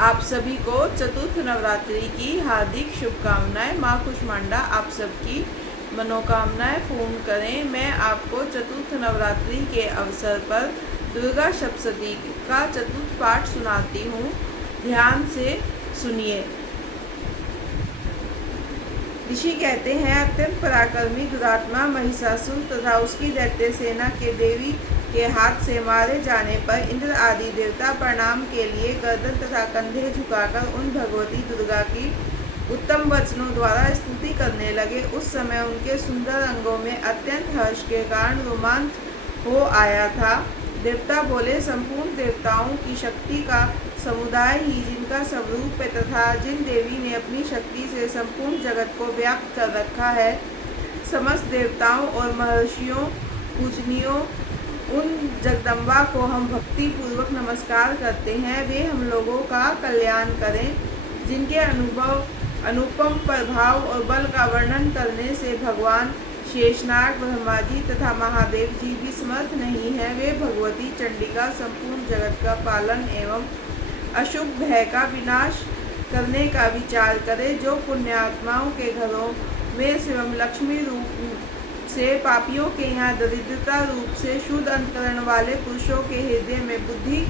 आप सभी को चतुर्थ नवरात्रि की हार्दिक शुभकामनाएं। माँ कुष्मांडा आप सबकी मनोकामनाएं पूर्ण करें। मैं आपको चतुर्थ नवरात्रि के अवसर पर दुर्गा सप्तशती का चतुर्थ पाठ सुनाती हूँ। ध्यान से सुनिए। ऋषि कहते हैं, अत्यंत पराक्रमी दुरात्मा महिषासुर तथा उसकी दैत्य सेना के देवी के हाथ से मारे जाने पर इंद्र आदि देवता प्रणाम के लिए गर्दन तथा कंधे झुकाकर उन भगवती दुर्गा की उत्तम वचनों द्वारा स्तुति करने लगे। उस समय उनके सुंदर अंगों में अत्यंत हर्ष के कारण रोमांच हो आया था। देवता बोले, संपूर्ण देवताओं की शक्ति का समुदाय ही जिनका स्वरूप है तथा जिन देवी ने अपनी शक्ति से संपूर्ण जगत को व्याप्त कर रखा है, समस्त देवताओं और महर्षियों पूजनियों उन जगदम्बा को हम भक्ति पूर्वक नमस्कार करते हैं। वे हम लोगों का कल्याण करें। जिनके अनुपम प्रभाव और बल का वर्णन करने से भगवान शेषनाग, ब्रह्मा जी तथा महादेव जी भी समर्थ नहीं है। वे भगवती चंडिका संपूर्ण जगत का पालन एवं अशुभ भय का विनाश करने का विचार करे। जो पुण्यात्माओं के घरों में शिवम लक्ष्मी रूप से, पापियों के यहाँ दरिद्रता रूप से, शुद्ध अंतकरण वाले पुरुषों के हृदय में बुद्धि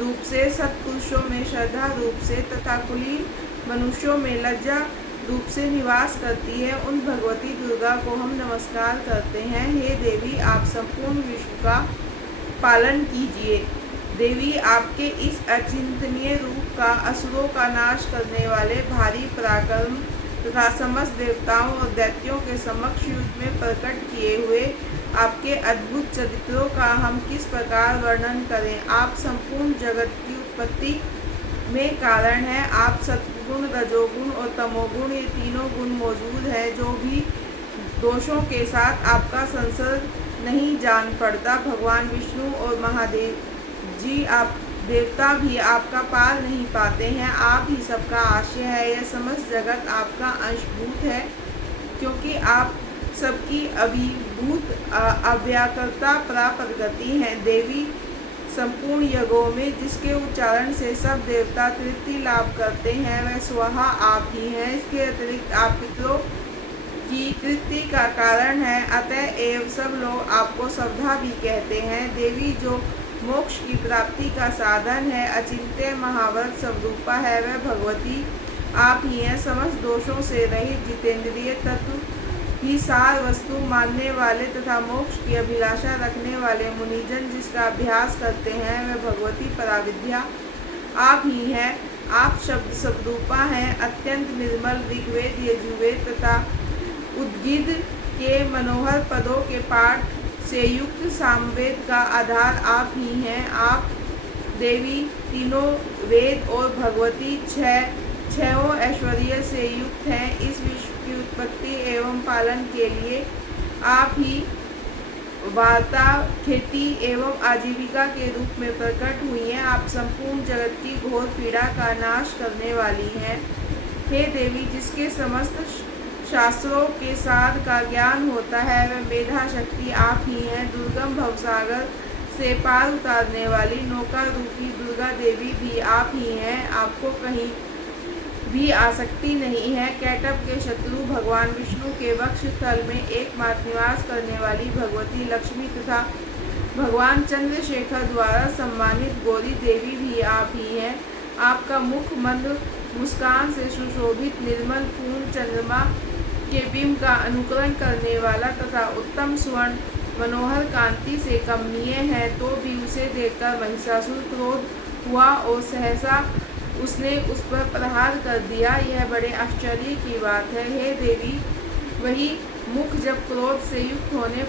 रूप से, सत्पुरुषों में श्रद्धा रूप से तथा कुलीन मनुष्यों में लज्जा रूप से निवास करती है, उन भगवती दुर्गा को हम नमस्कार करते हैं। हे देवी, आप संपूर्ण विश्व का पालन कीजिए। देवी, आपके इस अचिंतनीय रूप का असुरों का नाश करने वाले भारी पराक्रम तथा समस्त देवताओं और दैत्यों के समक्ष युद्ध में प्रकट किए हुए आपके अद्भुत चरित्रों का हम किस प्रकार वर्णन करें। आप संपूर्ण जगत की उत्पत्ति में कारण है। आप सत्गुण, रजोगुण और तमोगुण, ये तीनों गुण मौजूद हैं। जो भी दोषों के साथ आपका संसर्ग नहीं जान पड़ता। भगवान विष्णु और महादेव जी, आप देवता भी आपका पार नहीं पाते हैं। आप ही सबका आश्रय है। यह समस्त जगत आपका अंशभूत है, क्योंकि आप सबकी अभिभूत अव्याकृता प्रगति हैं। देवी, संपूर्ण यज्ञों में जिसके उच्चारण से सब देवता तृप्ति लाभ करते हैं, वह स्वाहा आप ही हैं। इसके अतिरिक्त आप पितरों की तृप्ति का कारण है, अतएव सब लोग आपको स्वधा भी कहते हैं। देवी, जो मोक्ष की प्राप्ति का साधन है, अचिंत्य महाव्रत स्वरूपा है, वह भगवती आप ही हैं। समस्त दोषों से रहित जितेंद्रिय तत्व ही सार वस्तु मानने वाले तथा मोक्ष की अभिलाषा रखने वाले मुनिजन जिसका अभ्यास करते हैं, वह भगवती पराविद्या आप ही हैं। आप शब्द स्वरूपा हैं। अत्यंत निर्मल ऋग्वेद, यजुर्वेद तथा उद्गीत के मनोहर पदों के पाठ से युक्त सामवेद का आधार आप ही हैं। आप देवी तीनों वेद और भगवती छहों ऐश्वर्य से युक्त हैं। इस विश्व की उत्पत्ति एवं पालन के लिए आप ही वार्ता, खेती एवं आजीविका के रूप में प्रकट हुई हैं। आप संपूर्ण जगत की घोर पीड़ा का नाश करने वाली हैं। हे देवी, जिसके समस्त शास्त्रों के सार का ज्ञान होता है, वह मेधा शक्ति आप ही हैं। दुर्गम भवसागर से पार उतारने वाली नौका रूपी दुर्गा देवी भी आप ही हैं। आपको कहीं भी आसक्ति नहीं है। कैटभ के शत्रु भगवान विष्णु के वक्ष स्थल में एकमात्र निवास करने वाली भगवती लक्ष्मी तथा भगवान चंद्रशेखर द्वारा सम्मानित गौरी देवी भी आप ही हैं। आपका मुख मंद मुस्कान से सुशोभित निर्मल पूर्ण चंद्रमा के बिंब का अनुकरण करने वाला तथा उत्तम स्वर्ण मनोहर कांति से कमनीय है, तो भी उसे देखकर महिषासुर क्रोध हुआ और सहसा उसने उस पर प्रहार कर दिया। यह बड़े आश्चर्य की बात है। हे देवी, वही मुख जब क्रोध से युक्त होने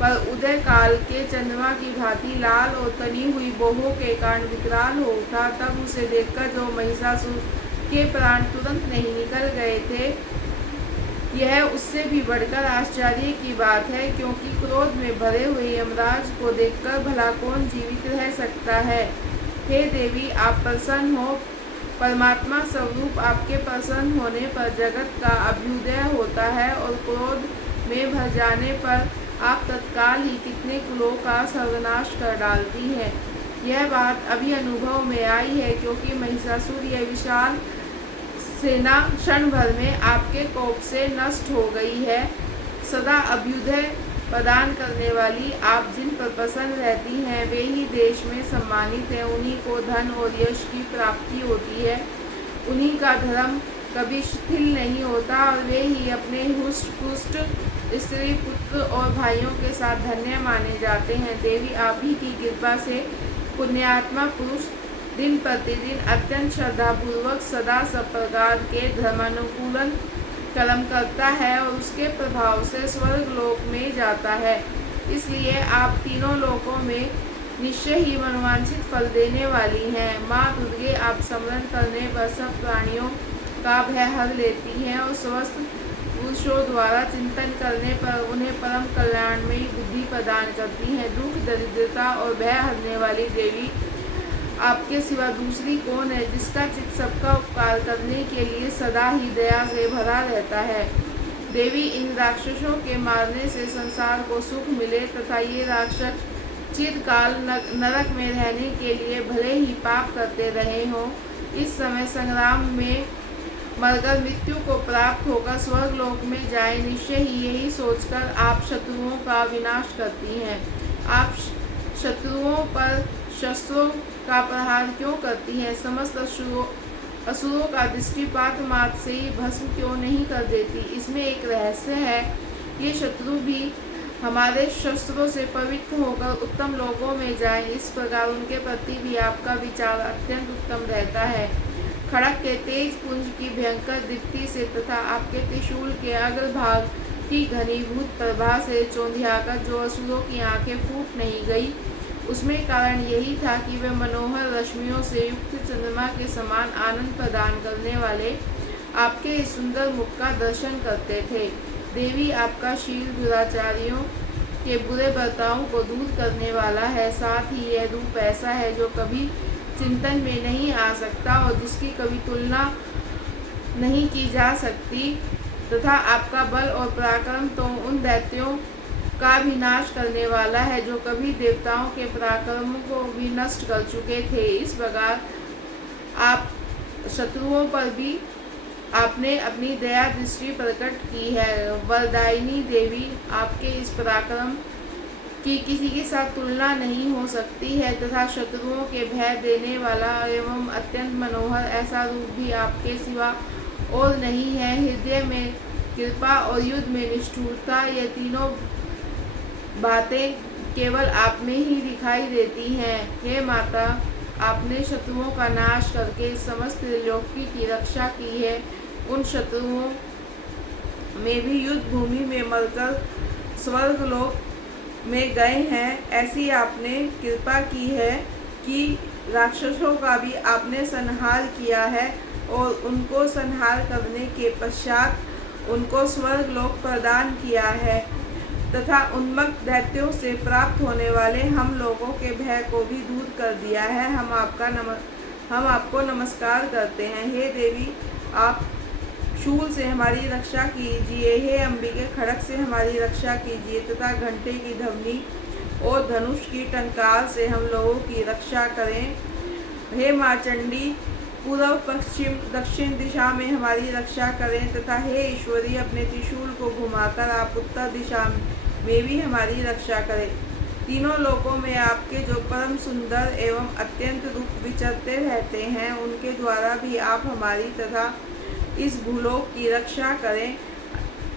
पर उदय काल के चंद्रमा की भांति लाल और तनी हुई बोहों के कारण विकराल हो उठा, तब उसे देखकर जो महिषासुर के प्राण तुरंत नहीं निकल गए थे, यह उससे भी बढ़कर आश्चर्य की बात है, क्योंकि क्रोध में भरे हुए यमराज को देखकर भला कौन जीवित रह सकता है। हे देवी, आप प्रसन्न हो। परमात्मा स्वरूप आपके प्रसन्न होने पर जगत का अभ्युदय होता है और क्रोध में भर जाने पर आप तत्काल ही कितने कुलों का सर्वनाश कर डालती हैं। यह बात अभी अनुभव में आई है, क्योंकि महिषासुर यह विशाल सेना क्षण भर में आपके कोप से नष्ट हो गई है। सदा अभ्युदय प्रदान करने वाली आप जिन पर प्रसन्न रहती हैं, वे ही देश में सम्मानित हैं। उन्हीं को धन और यश की प्राप्ति होती है। उन्हीं का धर्म कभी शिथिल नहीं होता और वे ही अपने हुष्ट पुष्ट स्त्री पुत्र और भाइयों के साथ धन्य माने जाते हैं। देवी, आप ही की कृपा से पुण्यात्मा पुरुष दिन प्रतिदिन अत्यंत श्रद्धापूर्वक सदा सब प्रकार के धर्मानुकूलन कर्म करता है और उसके प्रभाव से स्वर्ग लोक में जाता है। इसलिए आप तीनों लोकों में निश्चय ही मनोवांछित फल देने वाली हैं। माँ दुर्गे, आप स्मरण करने पर सब प्राणियों का भय हर लेती हैं और समस्त पुरुषों द्वारा चिंतन करने पर उन्हें परम कल्याणमयी बुद्धि प्रदान करती हैं। दुख, दरिद्रता और भय हरने वाली देवी, आपके सिवा दूसरी कौन है जिसका चित्त सबका उपकार करने के लिए सदा ही दया से भरा रहता है। देवी, इन राक्षसों के मारने से संसार को सुख मिले तथा ये राक्षस चिरकाल नरक में रहने के लिए भले ही पाप करते रहे हों, इस समय संग्राम में मरकर मृत्यु को प्राप्त होकर स्वर्ग लोक में जाए, निश्चय ही यही सोचकर आप शत्रुओं का विनाश करती हैं। आप शत्रुओं पर शस्त्रों का प्रहार क्यों करती हैं? समस्त असुरों का दृष्टिपात मात्र से ही भस्म क्यों नहीं कर देती? इसमें एक रहस्य है। ये शत्रु भी हमारे शस्त्रों से पवित्र होकर उत्तम लोकों में जाएं, इस प्रकार उनके प्रति भी आपका विचार अत्यंत उत्तम रहता है। खड़ग के तेज पुंज की भयंकर दीप्ति से तथा आपके त्रिशूल के अग्रभाग की घनीभूत प्रभा से चौंधियाकर जो असुरों की आंखें फूट नहीं गई, उसमें कारण यही था कि वे मनोहर रश्मियों से युक्त चंद्रमा के समान आनंद प्रदान करने वाले आपके इस सुंदर मुख का दर्शन करते थे। देवी, आपका शील दुराचारियों के बुरे बर्तावों को दूर करने वाला है। साथ ही यह रूप ऐसा है जो कभी चिंतन में नहीं आ सकता और जिसकी कभी तुलना नहीं की जा सकती, तथा आपका बल और पराक्रम तो उन दैत्यों का भी नाश करने वाला है जो कभी देवताओं के पराक्रम को भी नष्ट कर चुके थे। इस प्रकार आप शत्रुओं पर भी आपने अपनी दया दृष्टि प्रकट की है। वरदायिनी देवी, आपके इस पराक्रम की किसी के साथ तुलना नहीं हो सकती है तथा शत्रुओं के भय देने वाला एवं अत्यंत मनोहर ऐसा रूप भी आपके सिवा और नहीं है। हृदय में कृपा और युद्ध में निष्ठुरता, यह तीनों बातें केवल आप में ही दिखाई देती हैं। हे माता, आपने शत्रुओं का नाश करके समस्त त्रिलोकी की रक्षा की है। उन शत्रुओं में भी युद्ध भूमि में मरकर स्वर्ग लोक में गए हैं। ऐसी आपने कृपा की है कि राक्षसों का भी आपने संहार किया है और उनको संहार करने के पश्चात उनको स्वर्ग लोक प्रदान किया है तथा उन्मत्त दैत्यों से प्राप्त होने वाले हम लोगों के भय को भी दूर कर दिया है। हम आपको नमस्कार करते हैं। हे देवी, आप शूल से हमारी रक्षा कीजिए। हे अंबिके, खड़ग से हमारी रक्षा कीजिए तथा घंटे की ध्वनि और धनुष की टंकार से हम लोगों की रक्षा करें। हे माँ चंडी, पूर्व पश्चिम दक्षिण दिशा में हमारी रक्षा करें तथा हे ईश्वरी, अपने त्रिशूल को घुमाकर आप उत्तर दिशा में भी हमारी रक्षा करें। तीनों लोकों में आपके जो परम सुंदर एवं अत्यंत रूप विचरते रहते हैं, उनके द्वारा भी आप हमारी तथा इस भूलोक की रक्षा करें।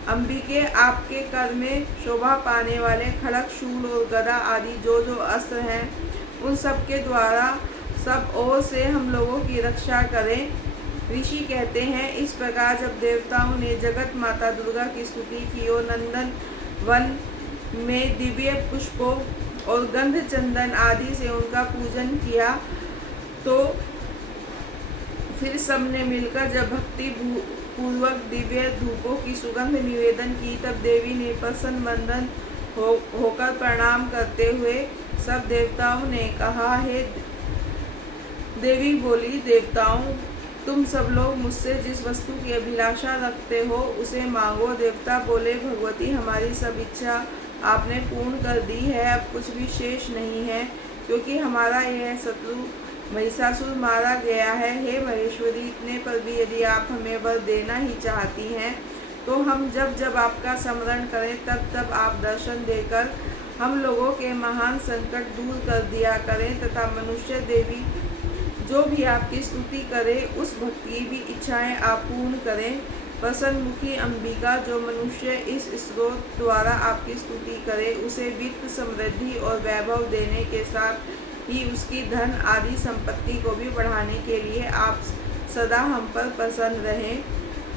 अंबिके, आपके कर में शोभा पाने वाले खड़ग, शूल और गदा आदि जो जो अस्त्र हैं, उन सब के द्वारा सब ओर से हम लोगों की रक्षा करें। ऋषि कहते हैं, इस प्रकार जब देवताओं ने जगत माता दुर्गा की स्तुति की और नंदन वन में दिव्य पुष्पों और गंध चंदन आदि से उनका पूजन किया, तो फिर सबने मिलकर जब भक्ति पूर्वक दिव्य धूपों की सुगंध निवेदन की, तब देवी ने प्रसन्न वंदन होकर प्रणाम करते हुए सब देवताओं ने कहा, हे देवी बोली, देवताओं, तुम सब लोग मुझसे जिस वस्तु की अभिलाषा रखते हो उसे मांगो। देवता बोले, भगवती, हमारी सब इच्छा आपने पूर्ण कर दी है, अब कुछ भी शेष नहीं है, क्योंकि हमारा यह शत्रु महिषासुर मारा गया है। हे महेश्वरी, इतने पर भी यदि आप हमें वर देना ही चाहती हैं तो हम जब जब आपका स्मरण करें तब तब आप दर्शन देकर हम लोगों के महान संकट दूर कर दिया करें, तथा मनुष्य देवी जो भी आपकी स्तुति करे उस भक्त की भी इच्छाएं आप पूर्ण करें। प्रसन्नमुखी अंबिका, जो मनुष्य इस स्रोत द्वारा आपकी स्तुति करे उसे वित्त, समृद्धि और वैभव देने के साथ ही उसकी धन आदि संपत्ति को भी बढ़ाने के लिए आप सदा हम पर प्रसन्न रहें।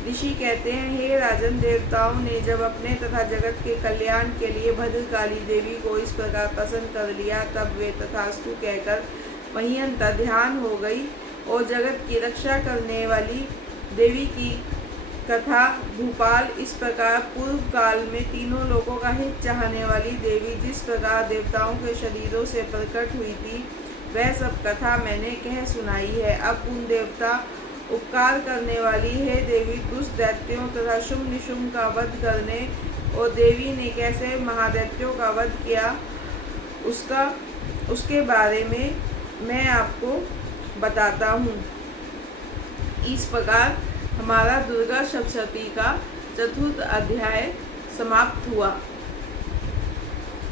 ऋषि कहते हैं, हे राजन, देवताओं ने जब अपने तथा जगत के कल्याण के लिए भद्रकाली देवी को इस प्रकार प्रसन्न कर लिया, तब वे तथास्तु कहकर वहीं अंतर्ध्यान हो गई और जगत की रक्षा करने वाली देवी की कथा भूपाल इस प्रकार पूर्व काल में तीनों लोगों का हित चाहने वाली देवी जिस प्रकार देवताओं के शरीरों से प्रकट हुई थी, वह सब कथा मैंने कह सुनाई है। अब उन देवता उपकार करने वाली है देवी दुष्ट दैत्यों तथा शुंभ निशुंभ का वध करने और देवी ने कैसे महादैत्यों का वध किया उसके बारे में मैं आपको बताता हूँ। इस प्रकार हमारा दुर्गा सप्तशती का चतुर्थ अध्याय समाप्त हुआ।